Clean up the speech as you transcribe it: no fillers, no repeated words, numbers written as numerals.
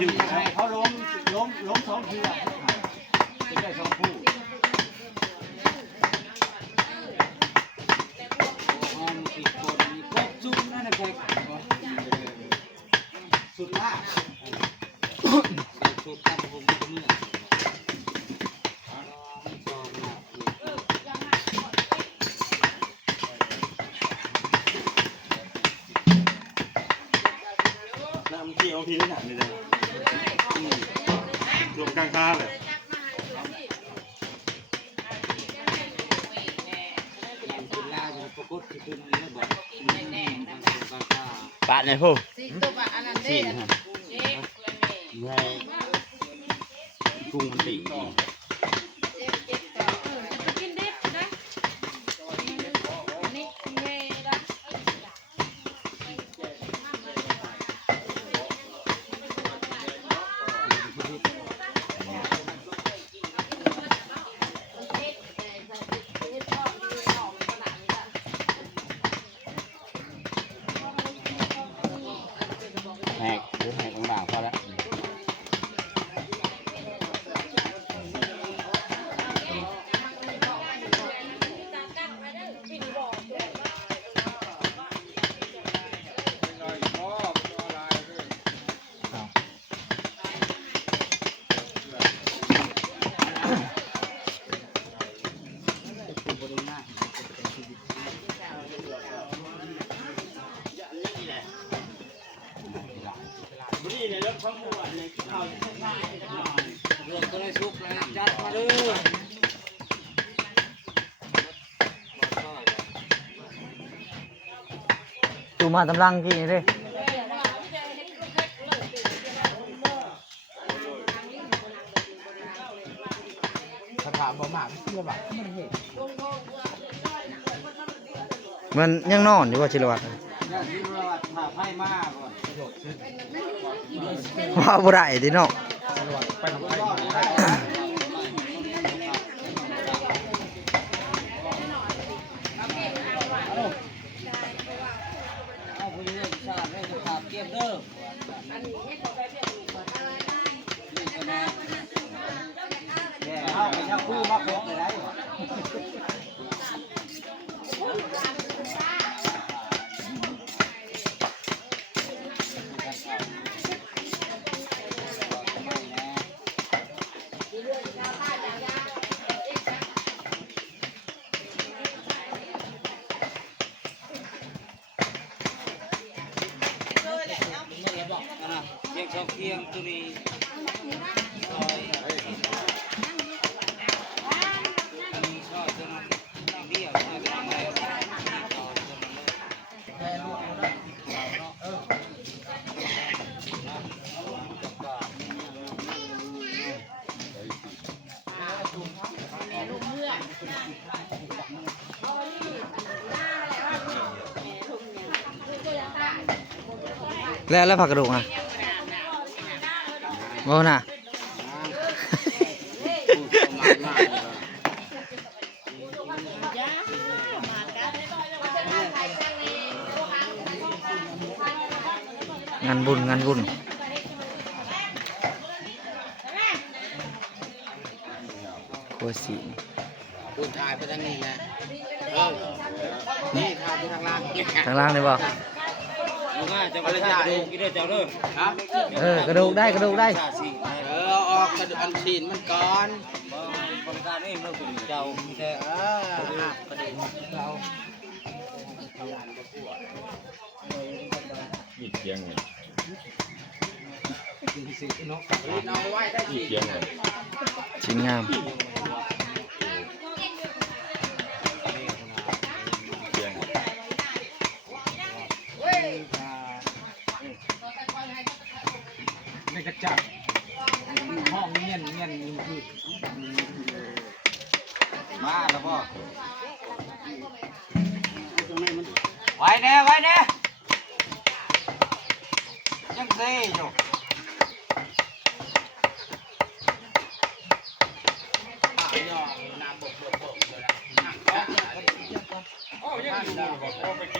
คิวเขาล้มสองเทือกจะได้สองคู่อีกคนมีพวกจุ่มนั่นนะแกสุดละสุดกันผมเมื่อน้ำที่เอาทีได้หนักเลยนะรวมกลางค่าเลยปะเนี่ยพูสี่ฮะเมื่อกุ้งมันตีแหกหรือแหกบางๆพอแล้วนี่เนี่ยรถทั้งหมดเลยเขาเรื่องก็เลยสุกเลยจัดมาเลยตูมาตำลังกี่เลยสถาบันหมากเชื่อแบบมันยังนอนอยู่ว่าชิลวัตว่าบุไรดิเนาะคู่มาพบเลยได้เที่ยงเที่ยงตัวนี้แล้วผักกระดูกอ่ะโอ้น่ะงานบุญโคสีคุณถ่ายไปทางนี้นะนี่ถ่ายไปทางล่างทางล่างเลยบ่จะไปถ่ายกินได้เจ้าเด้อก ระดูกได้ออกกระดูกอันชีนมันก่อนบริการนี่มันเป็นเจ้าแต่กระดูกเรามีเทียงเลยเอาไว้ได้ มีเทียงเลยชิ้นงามไม่กระจับห้องเงี้ยคือมาแล้วพ่อไว้แน่ยังเซ่อยู่โอ้ยังอยู่